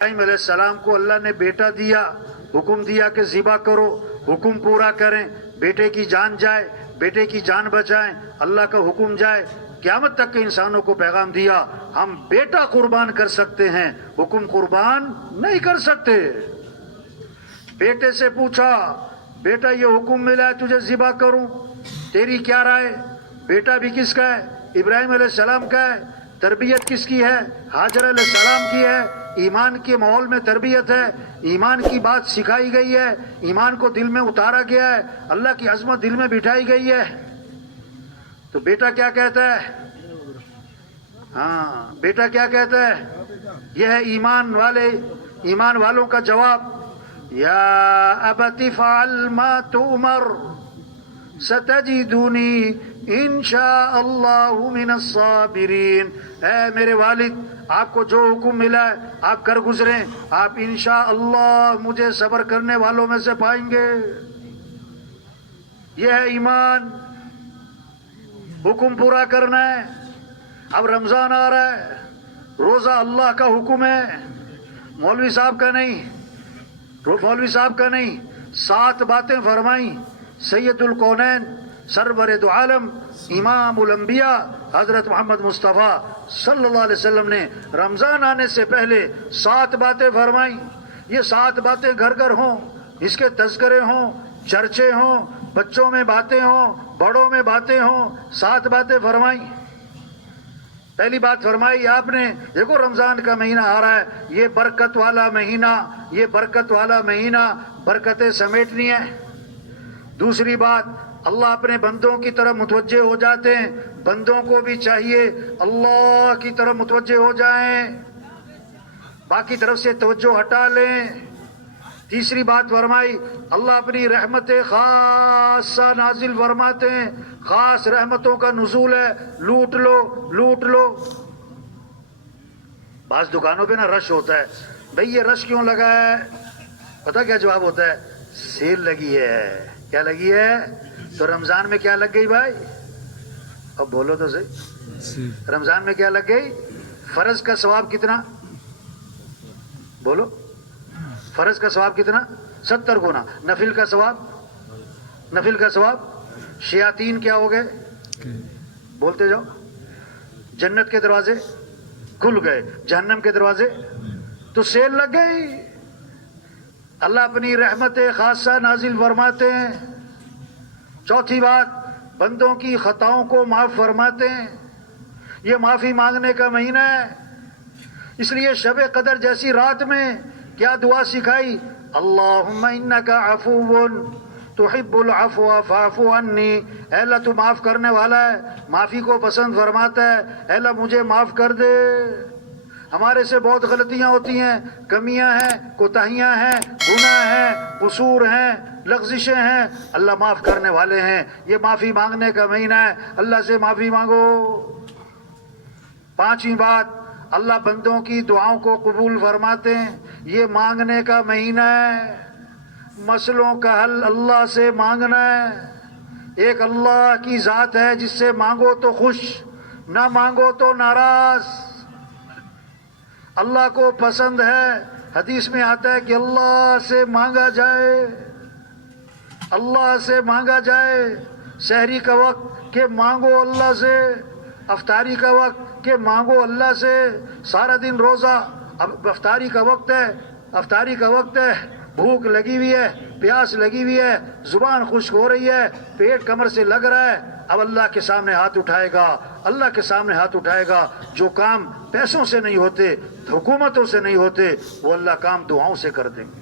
ابراہیم علیہ السلام کو اللہ نے بیٹا دیا، حکم دیا کہ ذبح کرو، حکم پورا کریں، بیٹے کی جان جائے، بیٹے کی جان بچائیں، اللہ کا حکم جائے، قیامت تک کے انسانوں کو پیغام دیا ہم بیٹا قربان کر سکتے ہیں، حکم قربان نہیں کر سکتے۔ بیٹے سے پوچھا، بیٹا یہ حکم ملا ہے تجھے ذبح کروں، تیری کیا رائے؟ بیٹا بھی کس کا ہے؟ ابراہیم علیہ السلام کا ہے۔ تربیت کس کی ہے؟ ہاجر علیہ السلام کی ہے۔ ایمان کے ماحول میں تربیت ہے، ایمان کی بات سکھائی گئی ہے، ایمان کو دل میں اتارا گیا ہے، اللہ کی عظمت دل میں بٹھائی گئی ہے۔ تو بیٹا کیا کہتا ہے؟ ہاں، بیٹا کیا کہتا ہے؟ یہ ہے ایمان والوں کا جواب۔ یا ابت فعل ما تؤمر ستجدنی انشاء اللہ من الصابرین۔ اے میرے والد، آپ کو جو حکم ملا ہے آپ کر گزریں، آپ انشاءاللہ مجھے صبر کرنے والوں میں سے پائیں گے۔ یہ ہے ایمان، حکم پورا کرنا ہے۔ اب رمضان آ رہا ہے، روزہ اللہ کا حکم ہے، مولوی صاحب کا نہیں، مولوی صاحب کا نہیں۔ 7 باتیں فرمائیں سید الکونین، سرور دو عالم، امام الانبیاء حضرت محمد مصطفیٰ صلی اللہ علیہ وسلم نے رمضان آنے سے پہلے 7 باتیں فرمائیں۔ یہ 7 باتیں گھر گھر ہوں، اس کے تذکرے ہوں، چرچے ہوں، بچوں میں باتیں ہوں، بڑوں میں باتیں ہوں۔ 7 باتیں فرمائیں۔ پہلی بات فرمائی آپ نے، دیکھو رمضان کا مہینہ آ رہا ہے، یہ برکت والا مہینہ، یہ برکت والا مہینہ، برکتیں سمیٹنی ہے۔ دوسری بات، اللہ اپنے بندوں کی طرف متوجہ ہو جاتے ہیں، بندوں کو بھی چاہیے اللہ کی طرف متوجہ ہو جائیں، باقی طرف سے توجہ ہٹا لیں۔ تیسری بات فرمائی، اللہ اپنی رحمت خاصہ نازل فرماتے ہیں، خاص رحمتوں کا نزول ہے، لوٹ لو لوٹ لو۔ بعض دکانوں پہ نا رش ہوتا ہے، بھئی یہ رش کیوں لگا ہے؟ پتہ کیا جواب ہوتا ہے؟ سیل لگی ہے۔ کیا لگی ہے؟ تو رمضان میں کیا لگ گئی بھائی؟ اب بولو تو صحیح، رمضان میں کیا لگ گئی؟ فرض کا ثواب کتنا؟ بولو، فرض کا ثواب کتنا؟ 70 گنا۔ نفل کا ثواب؟ نفل کا ثواب؟ شیاطین کیا ہو گئے؟ بولتے جاؤ۔ جنت کے دروازے کھل گئے، جہنم کے دروازے؟ تو سیل لگ گئی۔ اللہ اپنی رحمت خاصہ نازل فرماتے ہیں۔ چوتھی بات، بندوں کی خطاؤں کو معاف فرماتے ہیں۔ یہ معافی مانگنے کا مہینہ ہے، اس لیے شب قدر جیسی رات میں کیا دعا سکھائی؟ اللہم انکا عفو تحب العفو فاعف عنی۔ اے اللہ تو معاف کرنے والا ہے، معافی کو پسند فرماتا ہے، اے اللہ مجھے معاف کر دے۔ ہمارے سے بہت غلطیاں ہوتی ہیں، کمیاں ہیں، کوتاہیاں ہیں، گناہ ہیں، قصور ہیں، لغزشیں ہیں، اللہ معاف کرنے والے ہیں۔ یہ معافی مانگنے کا مہینہ ہے، اللہ سے معافی مانگو۔ پانچویں بات، اللہ بندوں کی دعاؤں کو قبول فرماتے ہیں، یہ مانگنے کا مہینہ ہے، مسئلوں کا حل اللہ سے مانگنا ہے۔ ایک اللہ کی ذات ہے جس سے مانگو تو خوش، نہ مانگو تو ناراض۔ اللہ کو پسند ہے، حدیث میں آتا ہے کہ اللہ سے مانگا جائے، اللہ سے مانگا جائے۔ سحری کا وقت کہ مانگو اللہ سے، افطاری کا وقت کہ مانگو اللہ سے۔ سارا دن روزہ، اب افطاری کا وقت ہے، افطاری کا وقت ہے، بھوک لگی ہوئی ہے، پیاس لگی ہوئی ہے، زبان خشک ہو رہی ہے، پیٹ کمر سے لگ رہا ہے، اب اللہ کے سامنے ہاتھ اٹھائے گا، اللہ کے سامنے ہاتھ اٹھائے گا۔ جو کام پیسوں سے نہیں ہوتے، حکومتوں سے نہیں ہوتے، وہ اللہ کام دعاؤں سے کر دیں گے۔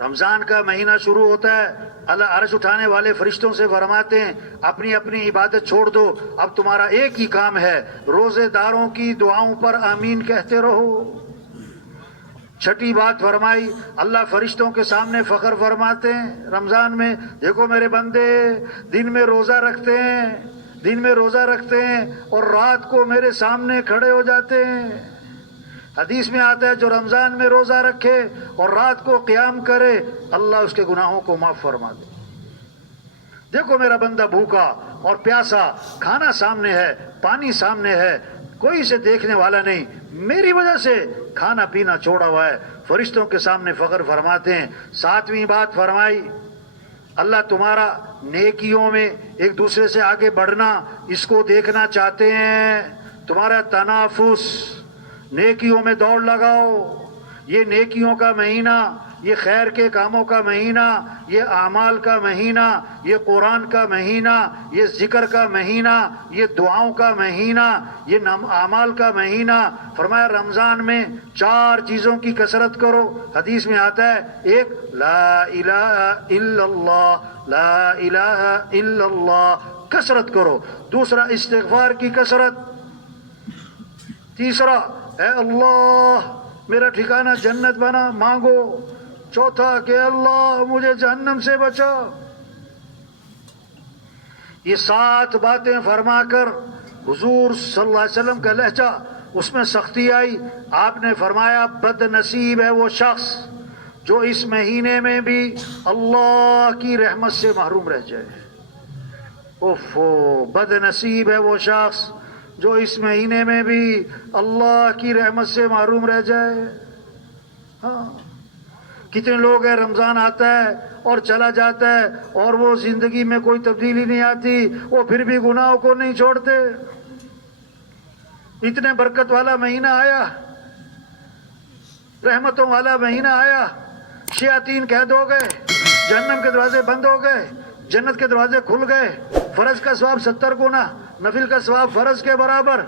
رمضان کا مہینہ شروع ہوتا ہے، اللہ عرش اٹھانے والے فرشتوں سے فرماتے ہیں اپنی اپنی عبادت چھوڑ دو، اب تمہارا ایک ہی کام ہے، روزے داروں کی دعاؤں پر آمین کہتے رہو۔ چھٹی بات فرمائی، اللہ فرشتوں کے سامنے فخر فرماتے ہیں رمضان میں، دیکھو میرے بندے دن میں روزہ رکھتے ہیں، دن میں روزہ رکھتے ہیں اور رات کو میرے سامنے کھڑے ہو جاتے ہیں۔ حدیث میں آتا ہے جو رمضان میں روزہ رکھے اور رات کو قیام کرے، اللہ اس کے گناہوں کو معاف فرما دے۔ دیکھو میرا بندہ بھوکا اور پیاسا، کھانا سامنے ہے، پانی سامنے ہے، کوئی اسے دیکھنے والا نہیں، میری وجہ سے کھانا پینا چھوڑا ہوا ہے۔ فرشتوں کے سامنے فخر فرماتے ہیں۔ ساتویں بات فرمائی، اللہ تمہارا نیکیوں میں ایک دوسرے سے آگے بڑھنا اس کو دیکھنا چاہتے ہیں، تمہارا تنافس، نیکیوں میں دوڑ لگاؤ۔ یہ نیکیوں کا مہینہ، یہ خیر کے کاموں کا مہینہ، یہ اعمال کا مہینہ، یہ قرآن کا مہینہ، یہ ذکر کا مہینہ، یہ دعاؤں کا مہینہ، یہ اعمال کا مہینہ۔ فرمایا رمضان میں 4 چیزوں کی کثرت کرو۔ حدیث میں آتا ہے، ایک لا الہ الا اللہ، لا الہ الا اللہ، کثرت کرو۔ دوسرا استغفار کی کثرت۔ تیسرا، اے اللہ میرا ٹھکانہ جنت بنا، مانگو۔ چوتھا کہ اللہ مجھے جہنم سے بچا۔ یہ 7 باتیں فرما کر حضور صلی اللہ علیہ وسلم کا لہجہ اس میں سختی آئی۔ آپ نے فرمایا بد نصیب ہے وہ شخص جو اس مہینے میں بھی اللہ کی رحمت سے محروم رہ جائے۔ اوفو، بد نصیب ہے وہ شخص جو اس مہینے میں بھی اللہ کی رحمت سے محروم رہ جائے۔ ہاں، کتنے لوگ ہیں رمضان آتا ہے اور چلا جاتا ہے اور وہ زندگی میں کوئی تبدیلی نہیں آتی، وہ پھر بھی گناہوں کو نہیں چھوڑتے۔ اتنے برکت والا مہینہ آیا، رحمتوں والا مہینہ آیا، شیاطین قید ہو گئے، جہنم کے دروازے بند ہو گئے، جنت کے دروازے کھل گئے، فرض کا ثواب 70 گنا، نفل کا ثواب فرض کے برابر،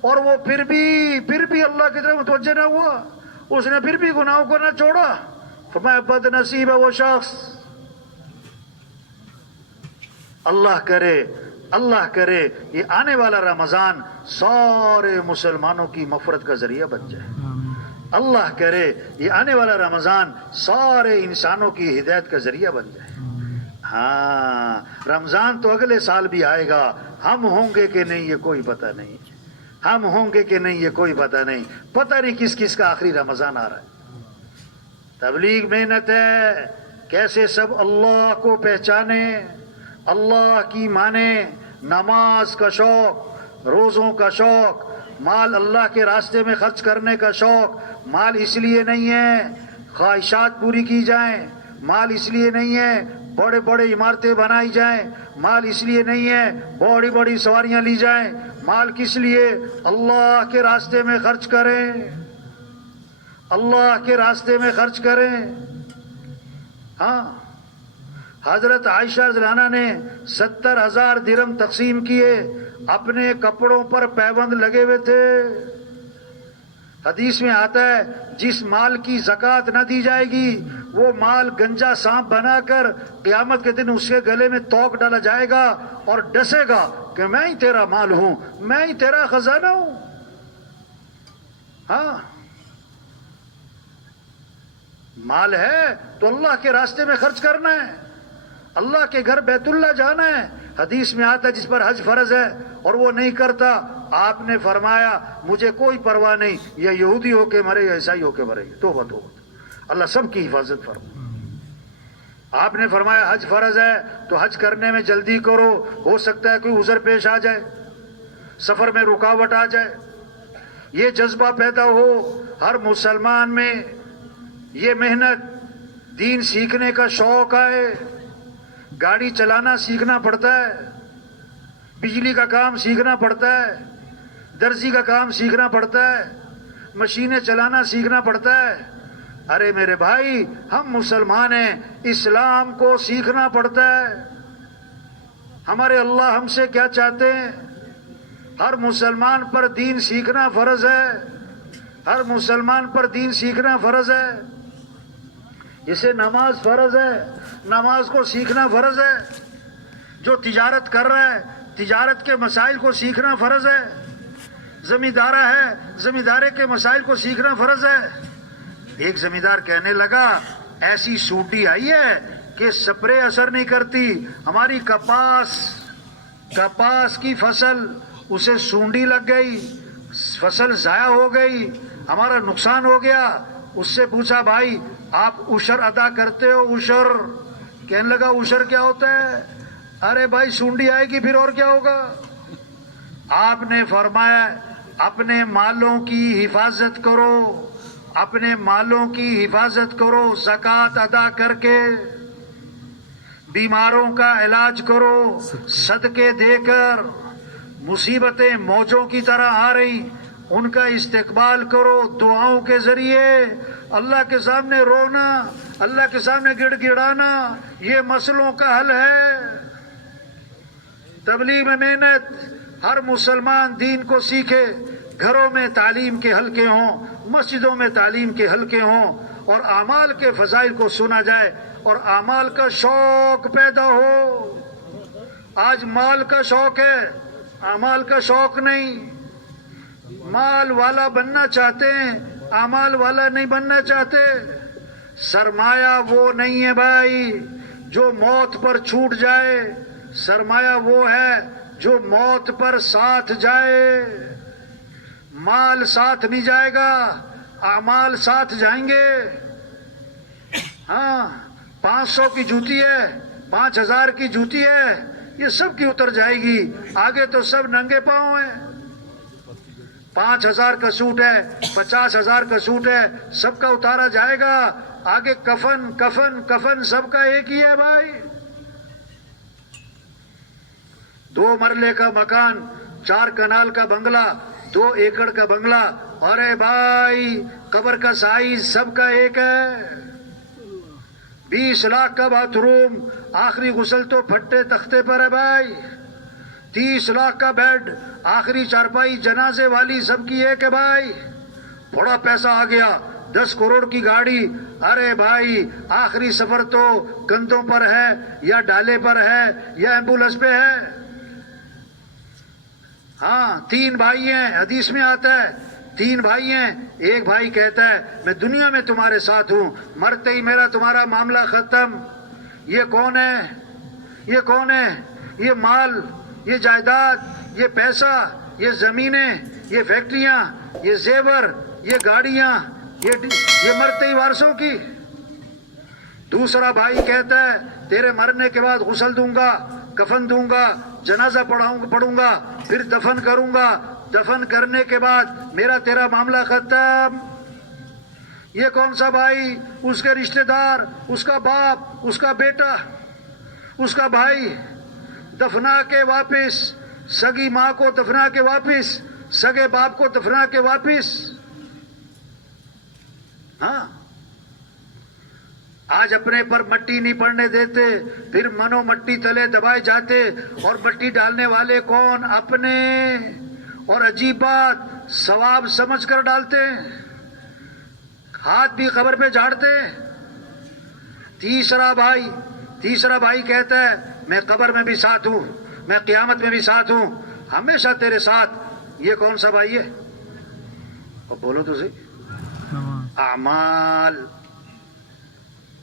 اور وہ پھر بھی اللہ کی طرف متوجہ نہ ہوا، اس نے پھر بھی گناہوں کو نہ چھوڑا۔ فرمایا بد نصیب ہے وہ شخص۔ اللہ کرے یہ آنے والا رمضان سارے مسلمانوں کی مغفرت کا ذریعہ بن جائے۔ اللہ کرے یہ آنے والا رمضان سارے انسانوں کی ہدایت کا ذریعہ بن جائے۔ ہاں، رمضان تو اگلے سال بھی آئے گا، ہم ہوں گے کہ نہیں یہ کوئی پتہ نہیں، ہم ہوں گے کہ نہیں یہ کوئی پتہ نہیں، پتہ نہیں کس کس کا آخری رمضان آ رہا ہے۔ تبلیغ محنت ہے، کیسے سب اللہ کو پہچانے، اللہ کی مانے، نماز کا شوق، روزوں کا شوق، مال اللہ کے راستے میں خرچ کرنے کا شوق۔ مال اس لیے نہیں ہے خواہشات پوری کی جائیں، مال اس لیے نہیں ہے بڑے بڑے عمارتیں بنائی جائیں، مال اس لیے نہیں ہے بڑی بڑی سواریاں لی جائیں، مال کس لیے؟ اللہ کے راستے میں خرچ کریں، اللہ کے راستے میں خرچ کریں۔ ہاں، حضرت عائشہ رضی اللہ عنہا نے 70,000 درہم تقسیم کیے، اپنے کپڑوں پر پیبند لگے ہوئے تھے۔ حدیث میں آتا ہے جس مال کی زکوٰۃ نہ دی جائے گی وہ مال گنجا سانپ بنا کر قیامت کے دن اس کے گلے میں توق ڈالا جائے گا اور ڈسے گا کہ میں ہی تیرا مال ہوں، میں ہی تیرا خزانہ ہوں۔ ہاں، مال ہے تو اللہ کے راستے میں خرچ کرنا ہے، اللہ کے گھر بیت اللہ جانا ہے۔ حدیث میں آتا ہے جس پر حج فرض ہے اور وہ نہیں کرتا، آپ نے فرمایا مجھے کوئی پرواہ نہیں، یا یہودی ہو کے مرے یا عیسائی ہو کے مرے، توبہ توبہ، اللہ سب کی حفاظت فرما۔ آپ نے فرمایا حج فرض ہے تو حج کرنے میں جلدی کرو، ہو سکتا ہے کوئی عذر پیش آ جائے، سفر میں رکاوٹ آ جائے۔ یہ جذبہ پیدا ہو ہر مسلمان میں، یہ محنت، دین سیکھنے کا شوق آئے۔ گاڑی چلانا سیکھنا پڑتا ہے، بجلی کا کام سیکھنا پڑتا ہے، درزی کا کام سیکھنا پڑتا ہے، مشینیں چلانا سیکھنا پڑتا ہے۔ ارے میرے بھائی، ہم مسلمان ہیں، اسلام کو سیکھنا پڑتا ہے۔ ہمارے اللہ ہم سے کیا چاہتے ہیں؟ ہر مسلمان پر دین سیکھنا فرض ہے، ہر مسلمان پر دین سیکھنا فرض ہے۔ جسے نماز فرض ہے، نماز کو سیکھنا فرض ہے۔ جو تجارت کر رہا ہے، تجارت کے مسائل کو سیکھنا فرض ہے۔ زمیندارہ ہے، زمیندارے کے مسائل کو سیکھنا فرض ہے۔ ایک زمیندار کہنے لگا ایسی سوٹی آئی ہے کہ سپرے اثر نہیں کرتی، ہماری کپاس کی فصل، اسے سونڈی لگ گئی، فصل ضائع ہو گئی، ہمارا نقصان ہو گیا۔ اس سے پوچھا بھائی آپ عشر ادا کرتے ہو؟ عشر کہنے لگا عشر کیا ہوتا ہے؟ ارے بھائی سونڈی آئے گی پھر اور کیا ہوگا؟ آپ نے فرمایا اپنے مالوں کی حفاظت کرو، اپنے مالوں کی حفاظت کرو، زکوٰۃ ادا کر کے بیماروں کا علاج کرو، صدقے دے کر۔ مصیبتیں موجوں کی طرح آ رہی، ان کا استقبال کرو دعاؤں کے ذریعے۔ اللہ کے سامنے رونا، اللہ کے سامنے گڑ گڑانا، یہ مسئلوں کا حل ہے۔ تبلیغ میں محنت، ہر مسلمان دین کو سیکھے، گھروں میں تعلیم کے حلقے ہوں، مسجدوں میں تعلیم کے حلقے ہوں، اور اعمال کے فضائل کو سنا جائے اور اعمال کا شوق پیدا ہو۔ آج مال کا شوق ہے، اعمال کا شوق نہیں۔ مال والا بننا چاہتے ہیں، اعمال والا نہیں بننا چاہتے۔ سرمایہ وہ نہیں ہے بھائی جو موت پر چھوٹ جائے، سرمایہ وہ ہے جو موت پر ساتھ جائے۔ مال ساتھ نہیں جائے گا، اعمال ساتھ جائیں گے۔ ہاں، 500 کی جوتی ہے، 5000 کی جوتی ہے، یہ سب کی اتر جائے گی، آگے تو سب ننگے پاؤں ہیں۔ 5000 کا سوٹ ہے، 50000 کا سوٹ ہے، سب کا اتارا جائے گا، آگے کفن کفن کفن سب کا ایک ہی ہے بھائی۔ 2 مرلے کا مکان، 4 کنال کا بنگلہ، 2 ایکڑ کا بنگلہ، ارے بھائی قبر کا سائز سب کا ایک ہے۔ 20 لاکھ کا باتھ روم، آخری غسل تو پھٹے تختے پر ہے بھائی۔ 30 لاکھ کا بیڈ، آخری چارپائی جنازے والی سب کی ایک ہے بھائی۔ بڑا پیسہ آ گیا، 10 کروڑ کی گاڑی، ارے بھائی آخری سفر تو کندھوں پر ہے یا ڈالے پر ہے یا ایمبولینس پہ ہے۔ ہاں، 3 بھائی ہیں، حدیث میں آتا ہے 3 بھائی ہیں، ایک بھائی کہتا ہے میں دنیا میں تمہارے ساتھ ہوں، مرتے ہی میرا تمہارا معاملہ ختم۔ یہ کون ہے؟ یہ کون ہے؟ یہ مال، یہ جائیداد، یہ پیسہ، یہ زمینیں، یہ فیکٹریاں، یہ زیور، یہ گاڑیاں، یہ مرتے ہی وارثوں کی۔ دوسرا بھائی کہتا ہے تیرے مرنے کے بعد غسل دوں گا، کفن دوں گا، جنازہ پڑھوں گا، پھر دفن کروں گا، دفن کرنے کے بعد میرا تیرا معاملہ ختم۔ یہ کون سا بھائی؟ اس کے رشتہ دار، اس کا باپ، اس کا بیٹا، اس کا بھائی دفنا کے واپس، سگی ماں کو دفنا کے واپس، سگے باپ کو دفنا کے واپس۔ ہاں، آج اپنے پر مٹی نہیں پڑنے دیتے، پھر منو مٹی تلے دبائے جاتے، اور مٹی ڈالنے والے کون؟ اپنے۔ اور عجیب بات، ثواب سمجھ کر ڈالتے ہیں، ہاتھ بھی قبر پہ جھاڑتے۔ تیسرا بھائی کہتا ہے میں قبر میں بھی ساتھ ہوں، میں قیامت میں بھی ساتھ ہوں، ہمیشہ تیرے ساتھ۔ یہ کون سا بھائی ہے؟ بولو تو صحیح۔ اعمال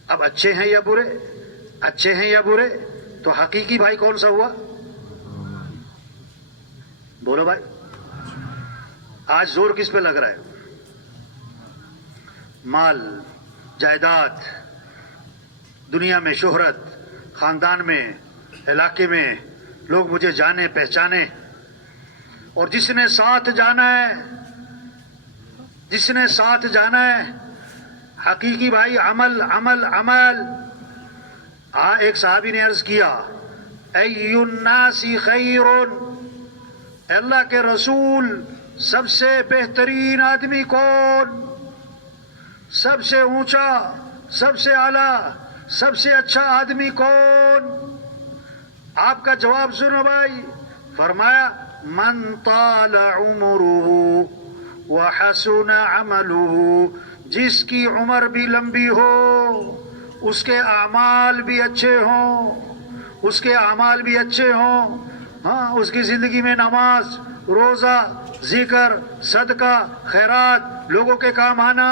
اب اچھے ہیں یا برے؟ اچھے ہیں یا برے؟ تو حقیقی بھائی کون سا ہوا؟ بولو بھائی، آج زور کس پہ لگ رہا ہے؟ مال، جائیداد، دنیا میں شہرت، خاندان میں، علاقے میں لوگ مجھے جانے پہچانے۔ اور جس نے ساتھ جانا ہے، جس نے ساتھ جانا ہے، حقیقی بھائی عمل عمل عمل۔ ایک صحابی نے عرض کیا ای الناس خیر، اللہ کے رسول سب سے بہترین آدمی کون؟ سب سے اونچا، سب سے اعلیٰ، سب سے اچھا آدمی کون؟ آپ کا جواب سنو بھائی، فرمایا من طال عمرہ وحسن عملہ، جس کی عمر بھی لمبی ہو، اس کے اعمال بھی اچھے ہوں، اس کے اعمال بھی اچھے ہوں۔ ہاں، اس کی زندگی میں نماز، روزہ، ذکر، صدقہ، خیرات، لوگوں کے کام آنا۔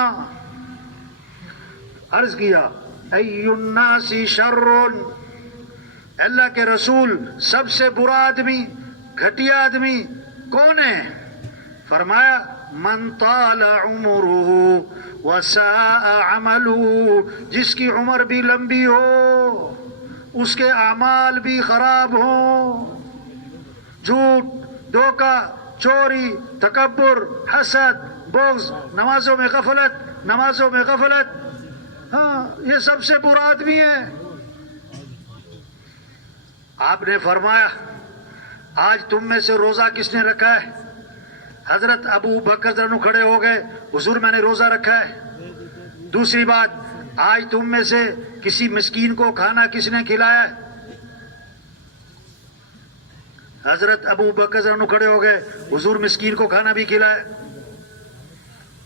عرض کیا ای الناس شر، اللہ کے رسول سب سے برا آدمی، گھٹیا آدمی کون ہے؟ فرمایا من طال عمرہ وساء عملہ، جس کی عمر بھی لمبی ہو، اس کے اعمال بھی خراب ہوں۔ جھوٹ، دھوکہ، چوری، تکبر، حسد، بغض، نمازوں میں غفلت، ہاں یہ سب سے برا آدمی ہے۔ آپ نے فرمایا آج تم میں سے روزہ کس نے رکھا ہے؟ حضرت ابو بکر رضی اللہ عنہ کھڑے ہو گئے، حضور میں نے روزہ رکھا ہے۔ دوسری بات، آج تم میں سے کسی مسکین کو کھانا کس نے کھلایا ہے؟ حضرت ابو بکر رضی اللہ عنہ کھڑے ہو گئے، حضور مسکین کو کھانا بھی کھلایا۔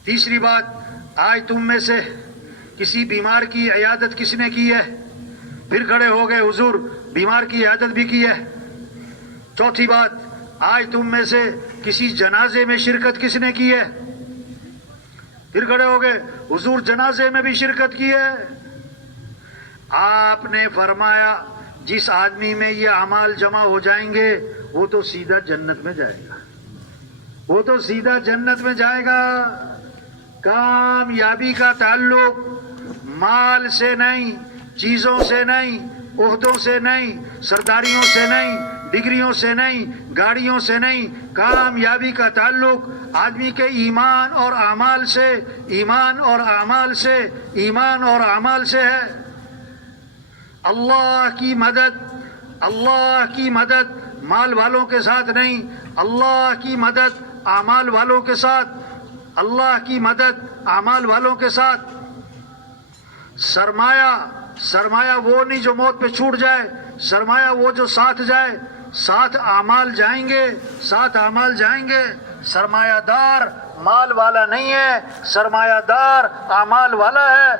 تیسری بات، آج تم میں سے کسی بیمار کی عیادت کس نے کی ہے؟ پھر کھڑے ہو گئے، حضور بیمار کی عیادت بھی کی ہے۔ چوتھی بات، آج تم میں سے کسی جنازے میں شرکت کس نے کی ہے؟ پھر کھڑے ہو گئے، حضور جنازے میں بھی شرکت کی ہے۔ آپ نے فرمایا جس آدمی میں یہ اعمال جمع ہو جائیں گے وہ تو سیدھا جنت میں جائے گا، کامیابی کا تعلق مال سے نہیں، چیزوں سے نہیں، عہدوں سے نہیں، سرداریوں سے نہیں، ڈگریوں سے نہیں، گاڑیوں سے نہیں، کامیابی کا تعلق آدمی کے ایمان اور اعمال سے ہے۔ اللہ کی مدد مال والوں کے ساتھ نہیں، اللہ کی مدد اعمال والوں کے ساتھ، سرمایہ وہ نہیں جو موت پہ چھوٹ جائے، سرمایہ وہ جو ساتھ جائے، ساتھ اعمال جائیں گے۔ سرمایہ دار مال والا نہیں ہے، سرمایہ دار اعمال والا ہے۔